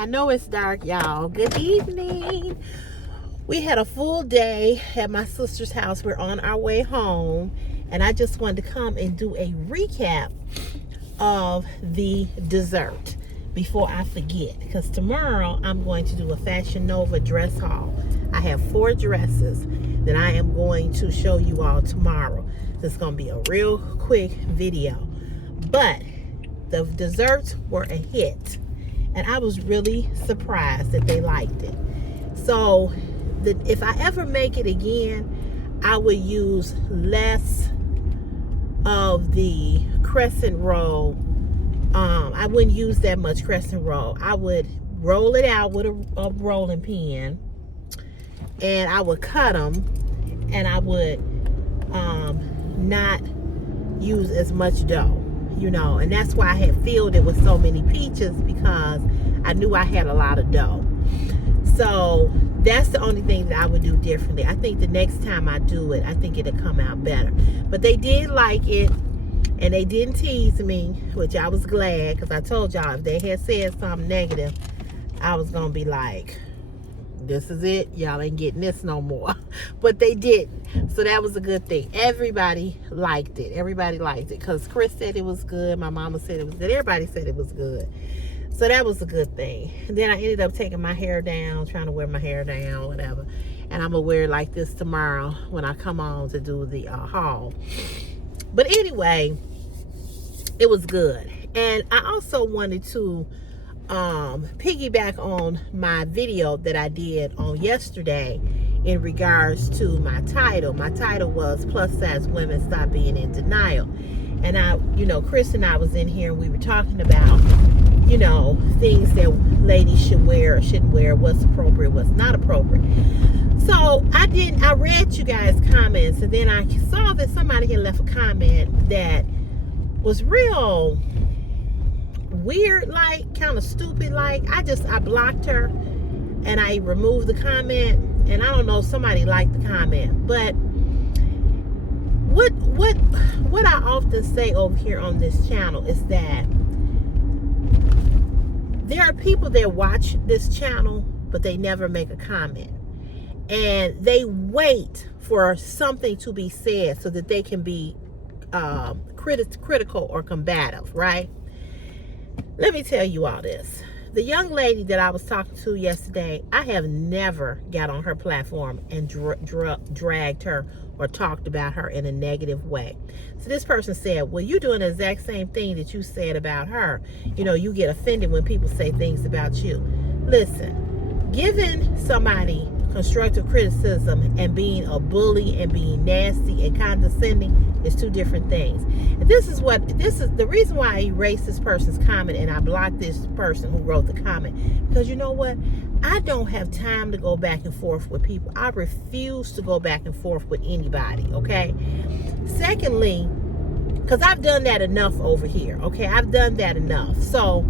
I know it's dark, y'all. Good evening. We had a full day at my sister's house. We're on our way home, and I just wanted to come and do a recap of the dessert before I forget, because tomorrow I'm going to do a Fashion Nova dress haul. I have 4 dresses that I am going to show you all tomorrow. This is going to be a real quick video, but the desserts were a hit, and I was really surprised that they liked it. So if I ever make it again, I would use less of the crescent roll. I wouldn't use that much crescent roll. I would roll it out with a rolling pin, and I would cut them, and I would not use as much dough, you know, and that's why I had filled it with so many peaches, because I knew I had a lot of dough. So that's the only thing that I would do differently. I think the next time I do it, I think it'll come out better. But they did like it, and they didn't tease me, which I was glad, because I told y'all if they had said something negative, I was going to be like, this is it. Y'all ain't getting this no more. But they didn't. So that was a good thing. Everybody liked it. Everybody liked it, because Chris said it was good. My mama said it was good. Everybody said it was good. So that was a good thing. And then I ended up taking my hair down, trying to wear my hair down, whatever. And I'm going to wear it like this tomorrow when I come on to do the haul. But anyway, it was good. And I also wanted to piggyback on my video that I did on yesterday in regards to my title. My title was Plus Size Women Stop Being in Denial. And Chris and I was in here, and we were talking about, things that ladies should wear or shouldn't wear, what's appropriate, what's not appropriate. So I read you guys' comments, and then I saw that somebody had left a comment that was real weird, like kind of stupid. Like I blocked her, and I removed the comment, and I don't know, somebody liked the comment. But what I often say over here on this channel is that there are people that watch this channel, but they never make a comment, and they wait for something to be said so that they can be critical or combative, right? Let me tell you all this. The young lady that I was talking to yesterday, I have never got on her platform and dragged her or talked about her in a negative way. So this person said, well, you're doing the exact same thing that you said about her. You get offended when people say things about you. Listen, giving somebody constructive criticism and being a bully and being nasty and condescending is 2 different things. And this is the reason why I erased this person's comment and I blocked this person who wrote the comment, because you know what, I don't have time to go back and forth with people. I refuse to go back and forth with anybody, okay? Secondly, because I've done that enough over here, okay? I've done that enough. So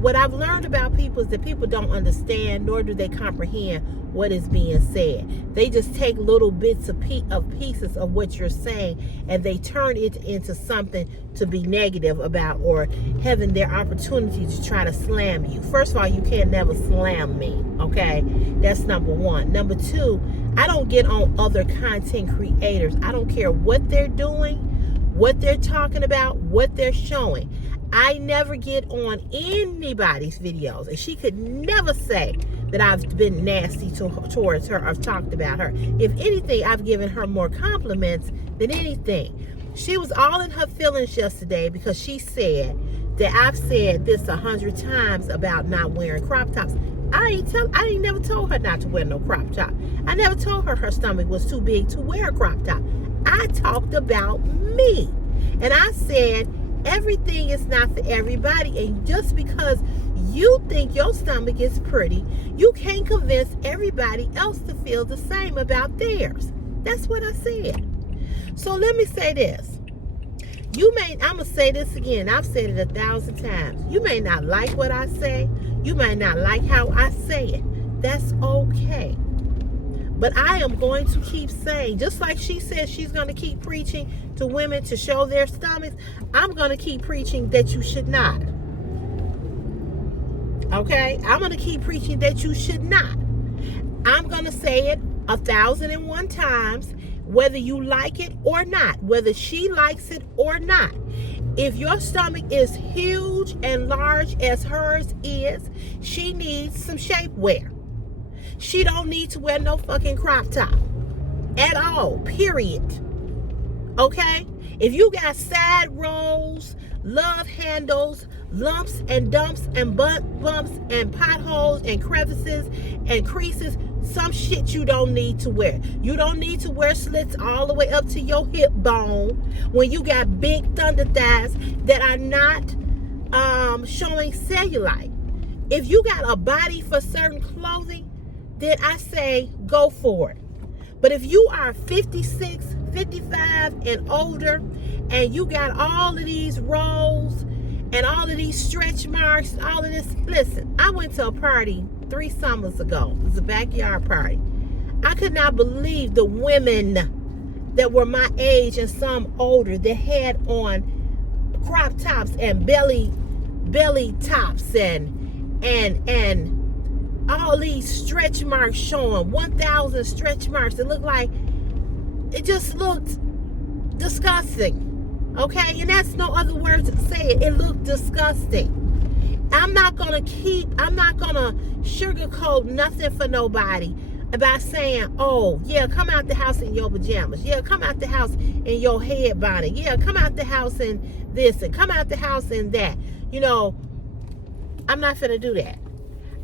what I've learned about people is that people don't understand, nor do they comprehend what is being said. They just take little bits of pieces of what you're saying, and they turn it into something to be negative about, or having their opportunity to try to slam you. First of all, you can't never slam me, okay? That's number 1. Number 2, I don't get on other content creators. I don't care what they're doing, what they're talking about, what they're showing. I never get on anybody's videos, and she could never say that I've been nasty towards her or talked about her. If anything, I've given her more compliments than anything. She was all in her feelings yesterday because she said that I've said this 100 times about not wearing crop tops. I ain't never told her not to wear no crop top. I never told her stomach was too big to wear a crop top. I talked about me, and I said everything is not for everybody, and just because you think your stomach is pretty, you can't convince everybody else to feel the same about theirs. That's what I said. So let me say this. I'm going to say this again. I've said it 1,000 times. You may not like what I say. You may not like how I say it. That's okay. But I am going to keep saying, just like she says she's going to keep preaching to women to show their stomachs, I'm going to keep preaching that you should not. Okay? I'm going to keep preaching that you should not. I'm going to say it 1,001 times, whether you like it or not, whether she likes it or not. If your stomach is huge and large as hers is, she needs some shapewear. She don't need to wear no fucking crop top at all, period. Okay? If you got side rolls, love handles, lumps and dumps and bumps and potholes and crevices and creases, some shit you don't need to wear. You don't need to wear slits all the way up to your hip bone when you got big thunder thighs that are not showing cellulite. If you got a body for certain clothing, then I say go for it. But if you are 56, 55 and older, and you got all of these rolls and all of these stretch marks, all of this, listen, I went to a party 3 summers ago. It was a backyard party. I could not believe the women that were my age and some older that had on crop tops and belly tops and all these stretch marks showing 1,000 stretch marks. It just looked disgusting. Okay, and that's no other words to say it. It looked disgusting. I'm not gonna sugarcoat nothing for nobody about saying, oh yeah, come out the house in your pajamas. Yeah, come out the house in your head bonnet. Yeah, come out the house in this and come out the house in that. You know, I'm not finna do that.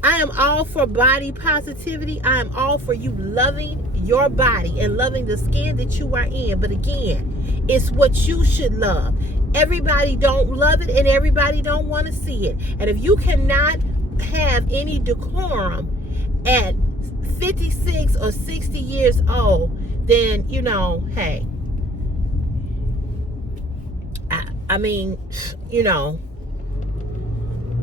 I am all for body positivity. I am all for you loving your body and loving the skin that you are in. But again, it's what you should love. Everybody don't love it and everybody don't want to see it. And if you cannot have any decorum at 56 or 60 years old, then, you know, hey, I mean, you know,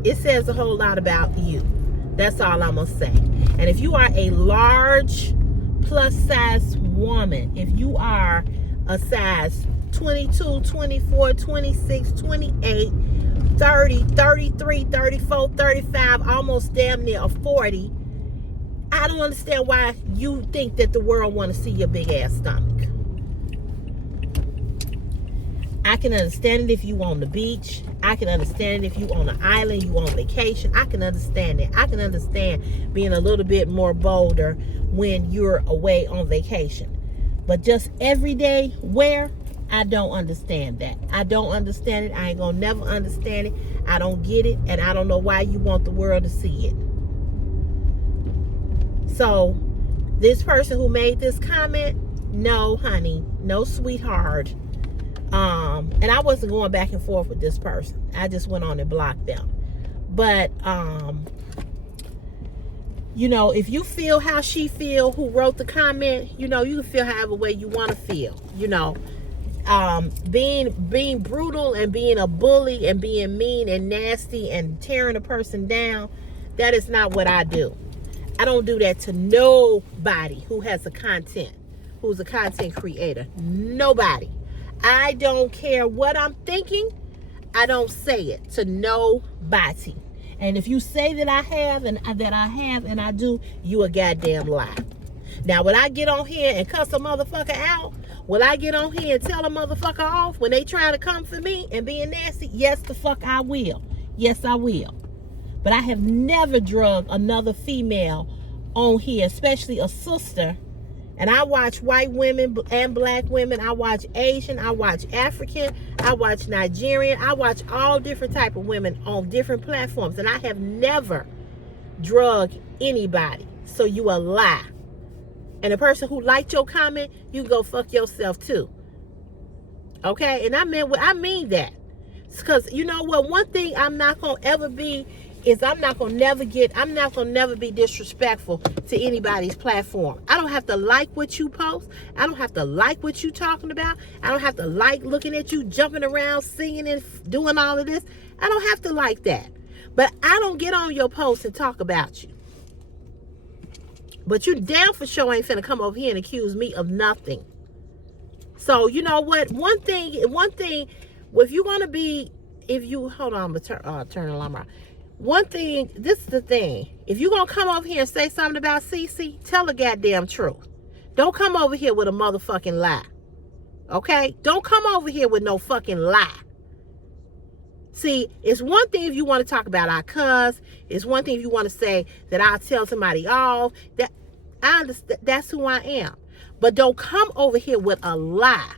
it says a whole lot about you. That's all I'm going to say. And if you are a large plus size woman, if you are a size 22, 24, 26, 28, 30, 33, 34, 35, almost damn near a 40, I don't understand why you think that the world want to see your big ass stomach. I can understand it if you on the beach. I can understand it if you on an island, you on vacation. I can understand it. I can understand being a little bit more bolder when you're away on vacation. But just everyday wear, I don't understand that. I don't understand it. I ain't gonna never understand it. I don't get it, and I don't know why you want the world to see it. So, this person who made this comment, no, honey, no, sweetheart. And I wasn't going back and forth with this person. I just went on and blocked them. But, you know, if you feel how she feel, who wrote the comment, you know, you can feel however way you want to feel. You know, being brutal and being a bully and being mean and nasty and tearing a person down, that is not what I do. I don't do that to nobody who has a content, who's a content creator. Nobody. I don't care what I'm thinking. I don't say it to nobody. And if you say that I have and I do, you a goddamn lie. Now, when I get on here and cuss a motherfucker out, will I get on here and tell a motherfucker off when they trying to come for me and being nasty? Yes, the fuck I will. Yes, I will. But I have never drugged another female on here, especially a sister. And I watch white women and black women. I watch Asian. I watch African. I watch Nigerian. I watch all different type of women on different platforms. And I have never drugged anybody. So you a lie. And the person who liked your comment, you go fuck yourself too. Okay? And I mean that. Because you know what? One thing I'm not going to ever be is I'm not going to never be disrespectful to anybody's platform. I don't have to like what you post. I don't have to like what you talking about. I don't have to like looking at you jumping around, singing and doing all of this. I don't have to like that. But I don't get on your post and talk about you. But you damn for sure ain't finna come over here and accuse me of nothing. So you know what? One thing, if you want to be, hold on, I'm gonna turn the alarm off. One thing, this is the thing. If you're going to come over here and say something about Cece, tell the goddamn truth. Don't come over here with a motherfucking lie. Okay? Don't come over here with no fucking lie. See, it's one thing if you want to talk about our cuz. It's one thing if you want to say that I'll tell somebody off. That I understand. That's who I am. But don't come over here with a lie.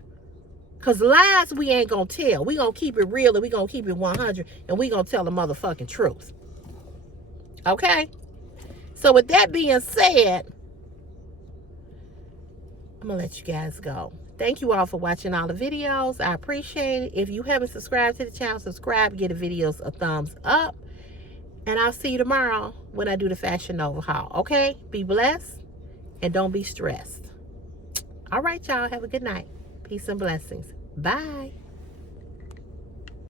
Because lies we ain't going to tell. We going to keep it real and we going to keep it 100. And we going to tell the motherfucking truth. Okay? So with that being said, I'm going to let you guys go. Thank you all for watching all the videos. I appreciate it. If you haven't subscribed to the channel, subscribe. Give the videos a thumbs up. And I'll see you tomorrow when I do the Fashion Nova haul. Okay? Be blessed. And don't be stressed. All right, y'all. Have a good night. Peace and blessings. Bye.